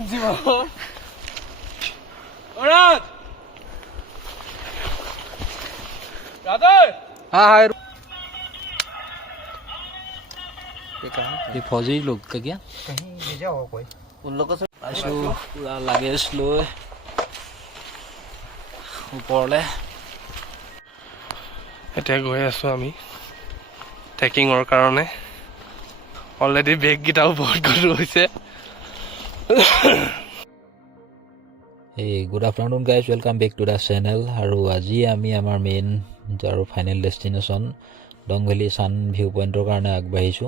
ये फौजी लोग का क्या कहीं भेजा हो कोई उन लोगों से पूरा लगेज লৈ ওপৰলে এতিয়া গৈ আছো আমি ট্ৰেকিঙৰ কাৰণে অলৰেডি বেগকেইটাও বহুত গধুৰ হৈছে Hey, good afternoon guys, welcome back to the channel. আৰু আজি আমি আমাৰ মেইন আৰু ফাইনেল ডেষ্টিনেশ্যন ডং ভেলী সান ভিউ পইণ্টৰ কাৰণে আগবাঢ়িছো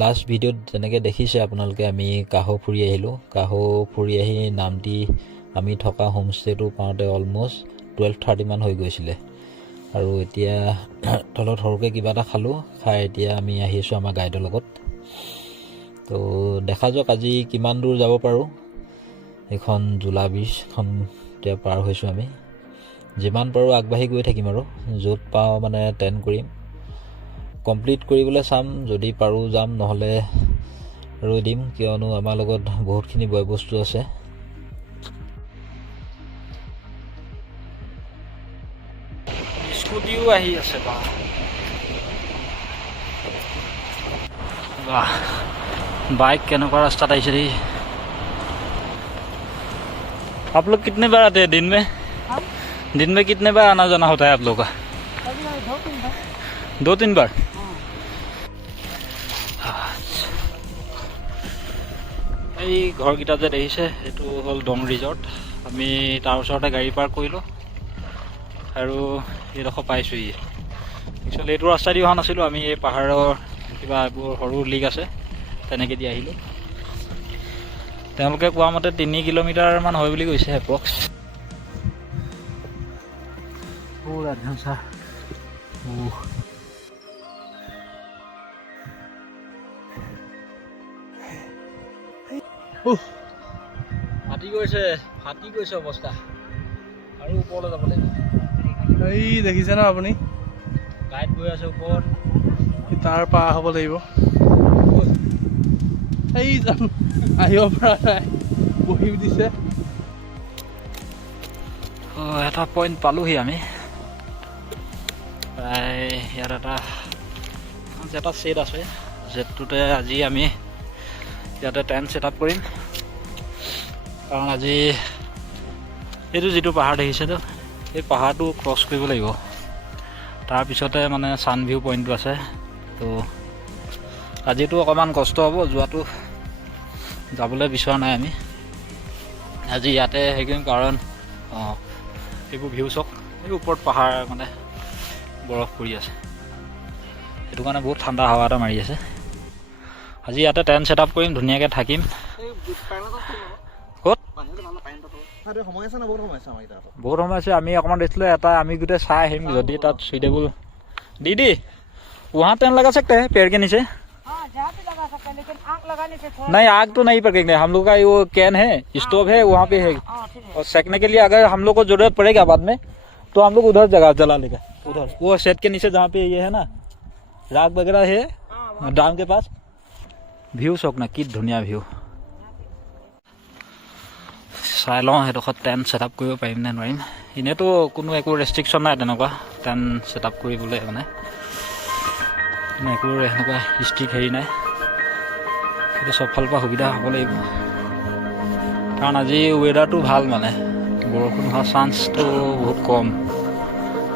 লাষ্ট ভিডিঅ'ত যেনেকৈ দেখিছে আপোনালোকে আমি কাহো ফুৰি আহিলো কাহো ফুৰি আহি নামটি আমি থকা হোমষ্টেটো পাওঁতে অলমোষ্ট 12:30 মান হৈ গৈছিলে আৰু এতিয়া তলত সৰুকৈ কিবা এটা খালোঁ খাই এতিয়া আমি আহিছোঁ আমাৰ গাইডৰ লগত তো দেখা যাওক আজি কিমান দূৰ যাব পাৰোঁ এখন জুলা ব্ৰিজখন এতিয়া পাৰ হৈছোঁ আমি যিমান পাৰোঁ আগবাঢ়ি গৈ থাকিম আৰু য'ত পাওঁ মানে টেন কৰিম কমপ্লিট কৰিবলৈ চাম যদি পাৰোঁ যাম নহ'লে ৰৈ দিম কিয়নো আমাৰ লগত বহুতখিনি বয় বস্তু আছে স্কুটিও আহি আছে বাহ बाइक কেনেকুৱা ৰাস্তাত আহিছে रे आप लोग कितने बार आते हैं दिन में कितने बार आना जाना होता है आप लोग का 2-3 बार এই ঘৰকেইটা যে দেখিছে এইটো হ'ল ডং ৰিজৰ্ট আমি তাৰ ওচৰতে গাড়ী পাৰ্ক কৰিলোঁ আৰু এইডোখৰ পাইছোঁহি একচুৱেলি এইটো ৰাস্তা দি অহা নাছিলোঁ আমি এই পাহাৰৰ কিবা এইবোৰ সৰু লিক আছে তেনেকৈ দি আহিলোঁ তেওঁলোকে কোৱা মতে 3 কিলোমিটাৰমান হয় বুলি কৈছে এপ্ৰক্স পুৰা ধানচা ফাটি গৈছে অৱস্থা আৰু ওপৰলৈ যাব লাগিব এই দেখিছে ন আপুনি গাইড গৈ আছে ওপৰত তাৰ পাৰ হ'ব লাগিব এই যাম আহিব পৰা নাই বহি দিছে এটা পইণ্ট পালোহি আমি প্ৰায় ইয়াত এটা ছেট আছে জেটটোতে আজি আমি ইয়াতে টেণ্ট ছেট আপ কৰিম কাৰণ আজি এইটো যিটো পাহাৰ দেখিছেতো এই পাহাৰটো ক্ৰছ কৰিব লাগিব তাৰপিছতে মানে ছান ভিউ পইণ্টটো আছে তো আজিতো অকণমান কষ্ট হ'ব যোৱাটো যাবলৈ বিচৰা নাই আমি আজি ইয়াতে হেৰি কৰিম কাৰণ এইবোৰ ভিউ চাওক এই ওপৰত পাহাৰ মানে বৰফ পৰি আছে সেইটো কাৰণে বহুত ঠাণ্ডা হাৱা এটা মাৰি আছে আজি ইয়াতে টেণ্ট ছেট আপ কৰিম ধুনীয়াকৈ থাকিম ক'ত বহুত সময় আছে আমি অকণমান দেখিছিলোঁ এটা আমি গোটেই চাই আহিম যদি তাত সুইটেবল दीदी वहाँ टेंट लगा सकते हैं पेड़ के नीचे जहाँ भी लगा सकते हैं लेकिन आग लगाने से नहीं आग तो नहीं पकड़ेंगे हम लोग का वो कैन है स्टोव है वहाँ पे है और सेकने के लिए अगर हम लोग को जरूरत पड़ेगा बाद में तो हम लोग उधर जगह जला लेगा उधर वो सेट के नीचे जहाँ पे ये है ना राग वगैरह है डाम के पास व्यू चौक ना कि धुनिया व्यू চাই লওঁ সেইডোখৰত টেণ্ট ছেট আপ কৰিব পাৰিম নে নোৱাৰিম এনেইতো কোনো একো ৰেষ্ট্ৰিকশ্যন নাই তেনেকুৱা টেণ্ট ছেট আপ কৰিবলৈ মানে একো এনেকুৱা ষ্ট্ৰিক্ট হেৰি নাই সেইটো চব ফালৰ পৰা সুবিধা হ'ব লাগিব কাৰণ আজি ৱেডাৰটো ভাল মানে বৰষুণ হোৱাৰ চান্সটো বহুত কম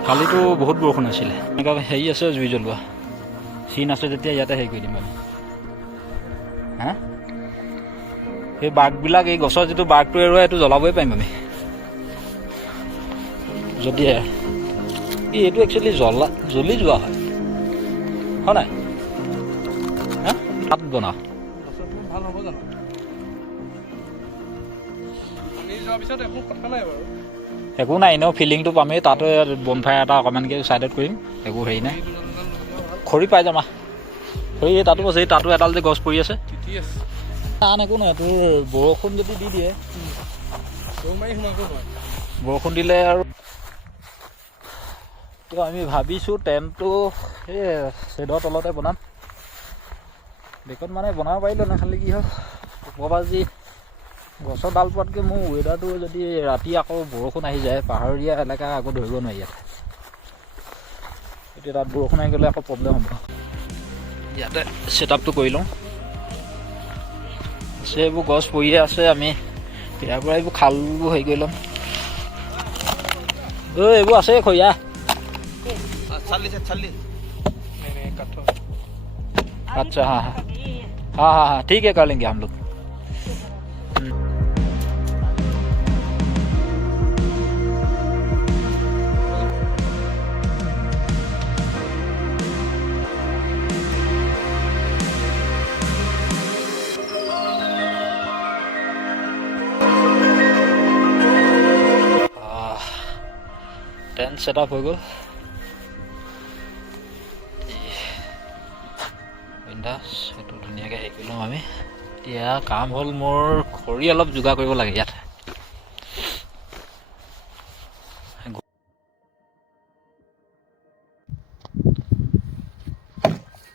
কালিতো বহুত বৰষুণ আছিলে এনেকুৱা হেৰি আছে জুই জ্বলোৱা চিন আছে যেতিয়া ইয়াতে হেৰি কৰি দিম আমি হা এই বাঘবিলাক এই গছৰ যিটো বাঘটো এৰুৱাই এইটো জ্বলাবই পাৰিম আমি যদি এইটো একচুৱেলি জ্বলি যোৱা হয় নাই হা তাত বনাওঁ ভাল হ'ব জানো যোৱাৰ পিছত একো কথা নাই বাৰু একো নাই এনেও ফিলিংটো পামেই তাতো বনফায়াৰ এটা অকণমানকৈ ছাইডত কৰিম একো হেৰি নাই খৰি পাই যাম খৰি তাতো আছে তাতো এডাল যে গছ পৰি আছে আন একো নহয় তোৰ বৰষুণ যদি দি দিয়ে বৰষুণ দিলে আৰু তো আমি ভাবিছোঁ টেণ্টটো এই শ্বেডৰ তলতে বনাম বেকত মানে বনাব পাৰিলোঁ না খালি কি হ'ল আজি গছৰ ডাল পোৱাতকৈ মোৰ ৱেডাৰটো যদি ৰাতি আকৌ বৰষুণ আহি যায়, পাহাৰীয়া এলেকা আকৌ ধৰিব নোৱাৰি ইয়াত। এতিয়া তাত বৰষুণ আহি গ'লে আকৌ প্ৰব্লেম হ'ব। ইয়াতে ছেটআপটো কৰি লওঁ। আছে এইবোৰ গছ পৰিয়ে আছে, আমি ইয়াৰ পৰা এইবোৰ খালবোৰ হেৰি কৰি ল'ম। এইবোৰ আছে খৰিয়া। अच्छा हाँ हाँ हाँ हाँ हाँ ठीक है, कर लेंगे हम लोग। टेंट सेटअप हो गल। সেইটো ধুনীয়াকৈ হেৰি কৰি লওঁ আমি। এতিয়া কাম হ'ল মোৰ খৰি অলপ যোগাৰ কৰিব লাগে ইয়াত।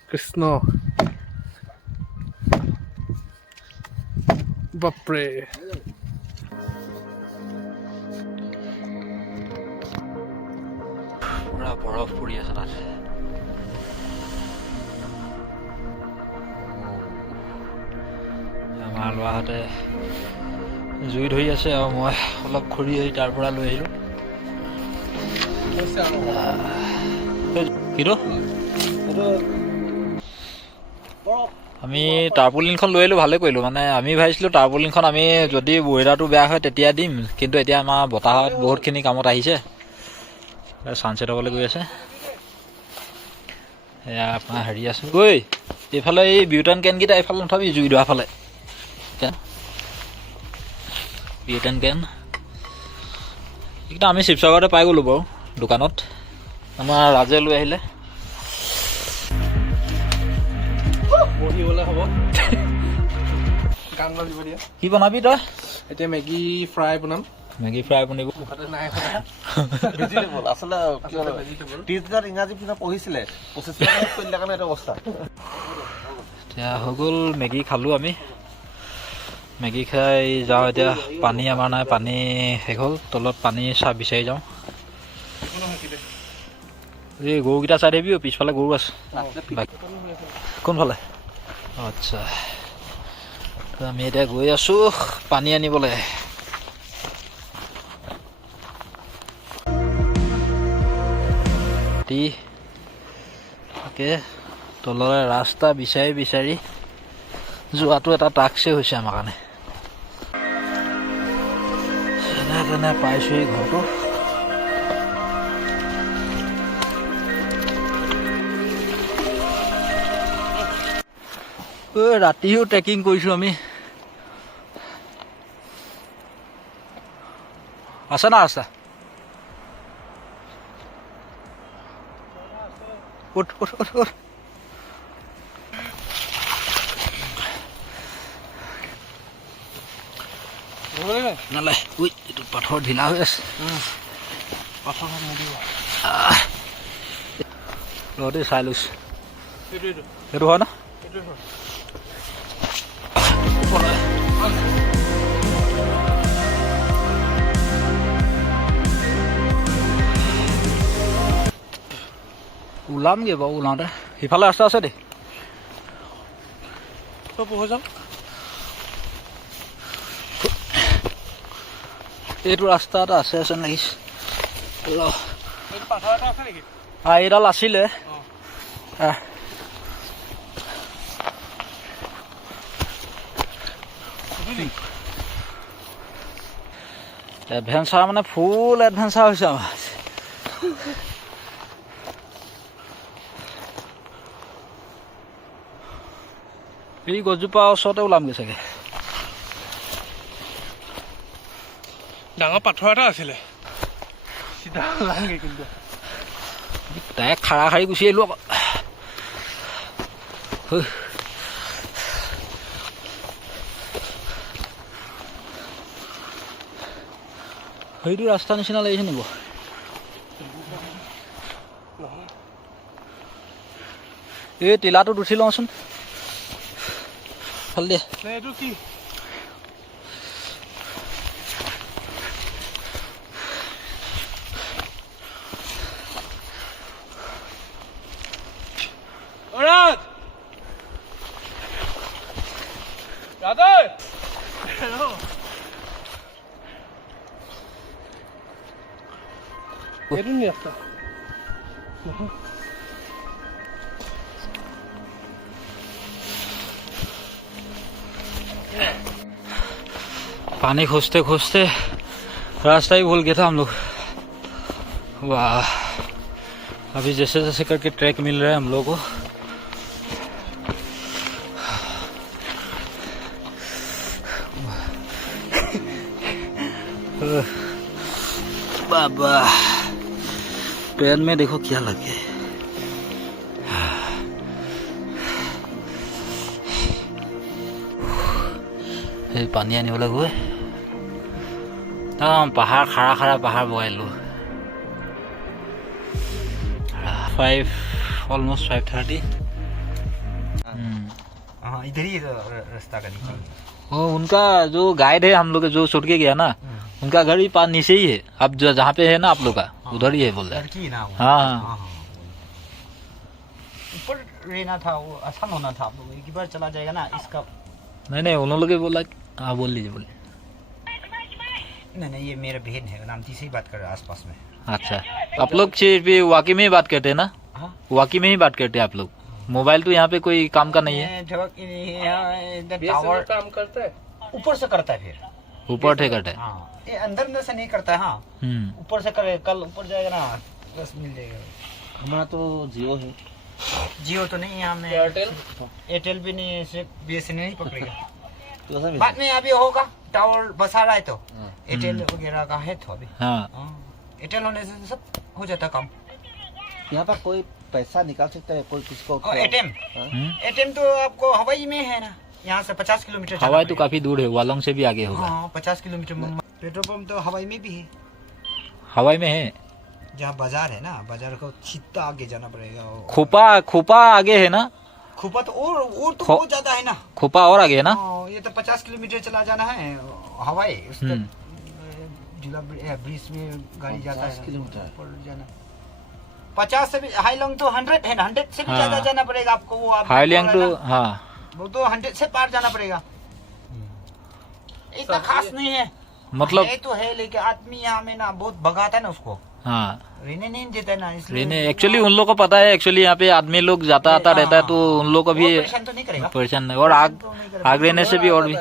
কৃষ্ণ বাপৰে পুৰা বৰফ পৰি আছে তাত। আমাৰ ল'ৰাহঁতে জুই ধৰি আছে আৰু মই অলপ খৰি তাৰ পৰা লৈ আহিলোঁ। কিটো আমি টাৰ্পলিনখন লৈ আহিলোঁ, ভালেই কৰিলোঁ। মানে আমি ভাবিছিলোঁ টাৰ্পলিনখন আমি যদি ৱেডাৰটো বেয়া হয় তেতিয়া দিম, কিন্তু এতিয়া আমাৰ বতাহত বহুতখিনি কামত আহিছে। ছানছেট হ'বলৈ গৈ আছে। এয়া আপোনাৰ হেৰি আছে। ঐ এইফালে এই বিউটান কেনকেইটা এইফালে নথবি, জুই ধৰা ফালে বিউটান কেন। এইকেইটা আমি শিৱসাগৰতে পাই গ'লোঁ বাৰু দোকানত। আমাৰ ৰাজে লৈ আহিলে। বহিবলৈ হ'ব। গান বাজিব দিয়া। কি বনাবি তই? এতিয়া মেগী ফ্ৰাই বনাম। মেগী ফ্ৰাই বনাব। নাই ভেজিটেবল আচলতে ত্ৰিছদিনত ইংৰাজী পিনে পঢ়িছিলে 25 মিনিট কৰিলে কাৰণে এইটো অৱস্থা। এতিয়া হৈ গ'ল, মেগী খালোঁ আমি। মেগী খাই যাওঁ এতিয়া। পানী আমাৰ নাই, পানী শেষ হ'ল। তলত পানী চাহ বিচাৰি যাওঁ। এই গৰুকেইটা চাই থাকিবি, পিছফালে গৰু আছে। কোনফালে? আচ্ছা, আমি এতিয়া গৈ আছোঁ পানী আনিবলৈ। তাকে তলৰে ৰাস্তা বিচাৰি বিচাৰি যোৱাটো এটা টাস্কেই হৈছে আমাৰ কাৰণে। যেনে তেনে পাইছোঁহি ঘৰটো। ৰাতিও ট্ৰেকিং কৰিছোঁ আমি। আছে না ৰাস্তা? উঠ উঠ উঠ উঠ। নালে উই, এইটো পাথৰ ঢিলা হৈ আছে। ৰদে চাই লৈছোঁ। সেইটো হয় ন? ওলামগৈ বাৰু ওলাওঁতে। সিফালে ৰাস্তা আছে দেই। এইটো ৰাস্তা এটা আছে আছে লাগিছে। এইডাল আছিলে। এডভেঞ্চাৰ মানে ফুল এডভেঞ্চাৰ হৈছে আমাৰ। এই গছজোপা ওচৰতে ওলামগৈ চাগে। ডাঙৰ পাথৰ এটা আছিলে, চিধা ওলামগৈ কিন্তু ডাইৰেক্ট খাৰা খাৰি গুচি আহিলোঁ আকৌ। সেইটো ৰাস্তা নিচিনা লাগিছে নিব। এই টিলাটোত উঠি লওঁচোন। ভাল দিয়ে। এইটো কি पानी खोजते खोजते रास्ता ही भूल गया था हम लोग। वाह, अभी जैसे जैसे करके ट्रैक मिल रहा है हम लोग को। बाबा, पैर में देखो क्या लगे। पानी आने वाला हुआ है। पहाड़ खड़ा खड़ा पहाड़ बगाइलो 5 5:30। हाँ, इधर ही रास्ता का नीचे। वो उनका जो गाइड है हम लोग जो छोड़ के गया ना, उनका घर ही पास नीचे ही है। अब जहाँ पे है ना आप लोग का, उधर ही है बोल रहे हैं। लड़की ना वो। हाँ हाँ, ऊपर रहना था, वो आसान होना था। आप लोग एक बार चला जाएगा ना इसका। नहीं उन लोग बोला। हाँ बोल लीजिए बोलिए। नहीं, ये मेरा बहन है, नामती से ही बात कर रहा है आसपास में। अच्छा, आप लोग सिर्फ वाकी में ही बात करते हैं ना? हाँ? वाकी में ही बात करते हैं आप लोग। मोबाइल तो यहाँ पे कोई काम का नहीं है। टावर काम करता है, ऊपर से करता है, फिर ऊपर ठेकट है। हाँ, ये अंदर से नहीं करता है। हाँ, ऊपर से करे। कल ऊपर जाएगा ना, बस मिल जाएगा। हमारा तो जियो है। जियो तो नहीं है हमें। एयरटेल भी नहीं है, सिर्फ BSNL नहीं पकड़ेगा। तो ऐसा भी बाद में अभी होगा, टावर बसा रहा है तो एयरटेल वगैरह का है तो अभी। हाँ, एयरटेल होने से सब हो जाता काम। यहाँ पर कोई पैसा निकाल सकता है कोई किसको? एटीएम तो आपको हवाई में है ना, यहाँ से 50 किलोमीटर। हवाई तो काफी दूर है, वालोंग से भी आगे होगा। हाँ, 50 किलोमीटर। पेट्रोल पंप तो हवाई में भी है। हवाई में है। जहाँ बाजार है ना, बाजार को छित्ता आगे जाना पड़ेगा। खोपा आगे है ना? खोपा तो और तो बहुत ज्यादा है ना। खोपा और आगे है ना? ये तो 50 किलोमीटर चला जाना है हवाई। उसके जिला ब्रिज में गाड़ी जाता है। 50 किलोमीटर जाना 50 से भी। हाईलॉन्ग तो 100 है ना, 100 से भी ज्यादा जाना पड़ेगा आपको। वो आप हाईलैंड तो हाँ, वो तो 100 से पार जाना पड़ेगा। इतना खास नहीं है, मतलब है तो है, लेकिन आदमी यहाँ में ना बहुत भगाता है ना उसको। हाँ, रहने नहीं देता ना, इसलिए एक्चुअली उन लोग को पता है। एक्चुअली यहाँ पे आदमी लोग जाता आता रहता है, तो उन लोग को भी परेशान तो नहीं करेगा। परेशान नहीं। और आग रहने से भी और भी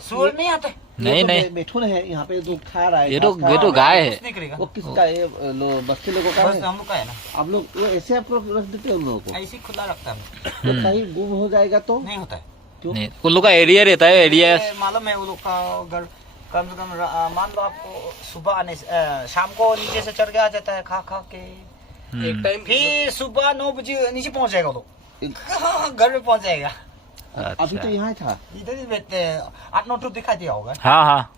सुअर नहीं आता। नहीं बैठून है यहाँ पे जो खा रहा है। ये तो गाय है। नहीं करेगा। वो किसका है? बस्ती लोगों का बस है। हम लोग का है ना। आप लोग वो ऐसे आप लोग रख देते हैं उन लोगों को? ऐसे ही खुला रखता है। तो कहीं गुम हो जाएगा तो नहीं होता है। नहीं, उन लोग का एरिया रहता है। एरिया ये मालूम है वो लोग का घर। कम से कम मान लो आपको सुबह आने शाम को नीचे से चढ़ के आ जाता है खा के। एक टाइम फिर सुबह 9 बजे नीचे पहुंच जाएगा वो लोग। घर में पहुंच जाएगा। अभी तो यहाँ था। इधर ही बैठते हैं। 8-9 टूप दिखाई दिया होगा। हाँ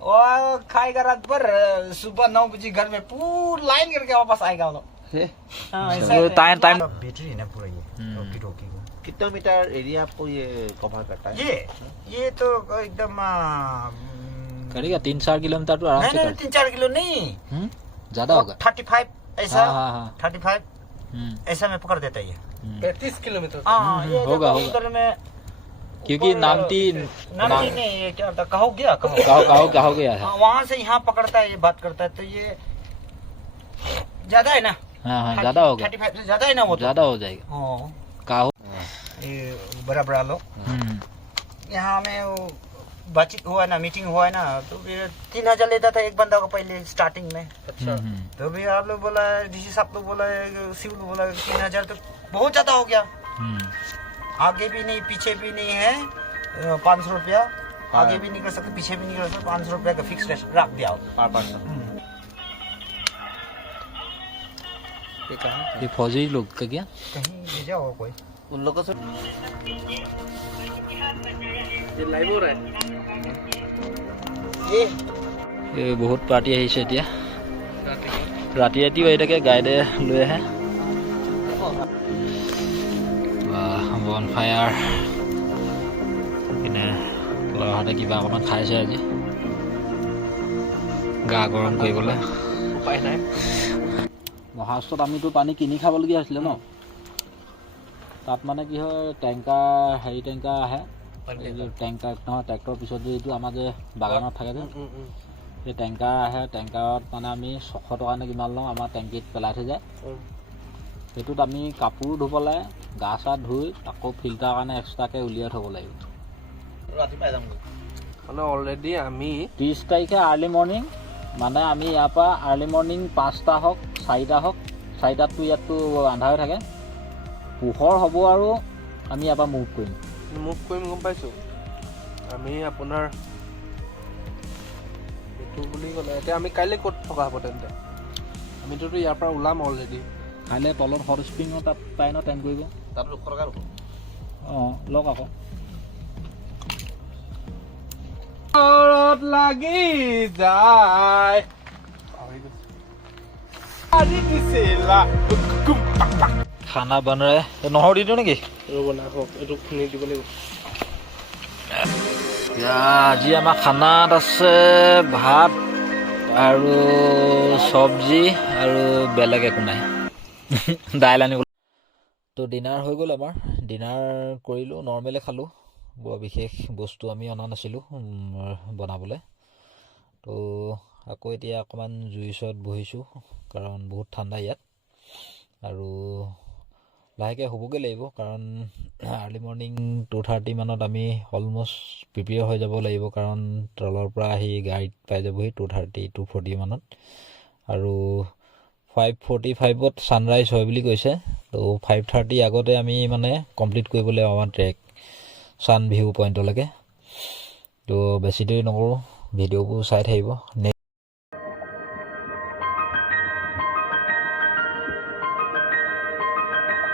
और खाएगा रात भर। सुबह 9 बजे घर में पूरा लाइन करके वापस आएगा वो लोग। वो टाइम बैटरी है ना पूरा ये रोकी को। कितना मीटर एरिया आपको ये कवर करता है? ये तो एकदम करेगा 3-4 किलोमीटर तो आराम से नहीं 3-4 किलो नहीं, ज्यादा होगा। 35 ऐसा। हाँ। 35 ऐसा में पकड़ देता है ये। 35 किलोमीटर। हाँ, ये होगा उधर में। क्योंकि नामती नहीं, ये क्या होता कहो गया है। वहाँ से यहाँ पकड़ता है, ये बात करता है, तो ये ज्यादा है ना। हाँ, ज्यादा होगा। 35 से ज्यादा है ना वो। ज्यादा हो जाएगा। हाँ, काहो ये बड़ा लोग यहाँ में वो बातचीत हुआ ना, मीटिंग हुआ है ना, तो फिर 3000 लेता था एक बंदा को पहले स्टार्टिंग में। अच्छा, तो भी आप लोग बोला, डीसी साहब लोग बोला, शिव लोग बोला 3000 तो बहुत ज्यादा हो गया। आगे भी नहीं पीछे भी नहीं है। 500 रुपया आगे भी नहीं कर सकते, पीछे भी नहीं कर सकते। 500 रुपया का फिक्स रख दिया ये फौजी लोग का क्या कहीं भेजा हो कोई उन लोगों से। ये लाइव हो रहा है। ये बहुत पार्टी আহিছে এতিয়া ৰাতি হৈ থাকে গাইডে লৈ আহে বন ফায়াৰ কিনে ল'ৰাহঁতে কিবা অকণমান খাইছে আজি গা গৰম কৰিবলৈ উপায় নাই মহাৰাষ্ট্ৰত আমিতো পানী কিনি খাবলগীয়া হৈছিলে ন তাত মানে কি হয় টেংকাৰ টেংকাৰ আহে টেংকাৰ নহয় ট্ৰেক্টৰৰ পিছত যিটো আমাৰ যে বাগানত থাকে যে সেই টেংকাৰ আহে টেংকাৰত মানে আমি 600 টকা নে কিমান লওঁ আমাৰ টেংকিত পেলাই থৈ যায় সেইটোত আমি কাপোৰ ধুবলৈ গা চা ধুই আকৌ ফিল্টাৰ কাৰণে এক্সট্ৰাকৈ উলিয়াই থ'ব লাগিব ৰাতিপুৱাই যামগৈ মানে অলৰেডি আমি 30 তাৰিখে আৰ্লি মৰ্ণিং মানে আমি ইয়াৰ পৰা আৰ্লি মৰ্ণিং 5টা হওক 4টা হওক 4টাততো ইয়াততো আন্ধাৰ হৈ থাকে পোহৰ হ'ব আৰু আমি ইয়াৰ পৰা মুভ কৰিম গম পাইছোঁ আমি আপোনাৰ এইটো বুলি ক'লে এতিয়া আমি কাইলৈ ক'ত থকা হ'ব তেন্তে আমিতোতো ইয়াৰ পৰা ওলাম অলৰেডি কাইলৈ তলত হট স্প্ৰিঙৰ তাত পাই ন টেণ্ট কৰিব তাত 200 টকা ল'ব অঁ লওক আকৌ লাগি যায় খানা বনাই নহৰু দি দিওঁ নেকি ৰ'ব না হওক এইটো খুন্দি দিব লাগিব আজি আমাৰ খানাত আছে ভাত আৰু চব্জি আৰু বেলেগ একো নাই দাইল আনিব তো ডিনাৰ হৈ গ'ল আমাৰ ডিনাৰ কৰিলোঁ নৰ্মেলে খালোঁ বৰ বিশেষ বস্তু আমি অনা নাছিলোঁ বনাবলৈ তো আকৌ এতিয়া অকণমান জুইৰ ওচৰত বহিছোঁ কাৰণ বহুত ঠাণ্ডা ইয়াত আৰু লাহেকৈ হ'বগৈ লাগিব কাৰণ আৰ্লি মৰ্ণিং 2:30 মানত আমি অলমষ্ট প্ৰিপেয়াৰ হৈ যাব লাগিব কাৰণ তলৰ পৰা আহি গাড়ীত পাই যাবহি 2:40 মানত আৰু 5:45ত ছানৰাইজ হয় বুলি কৈছে তো 5:30 আগতে আমি মানে কমপ্লিট কৰিব লাগিব আমাৰ ট্ৰেক ছান ভিউ পইণ্টলৈকে তো বেছি দেৰি নকৰোঁ ভিডিঅ'বোৰ চাই থাকিব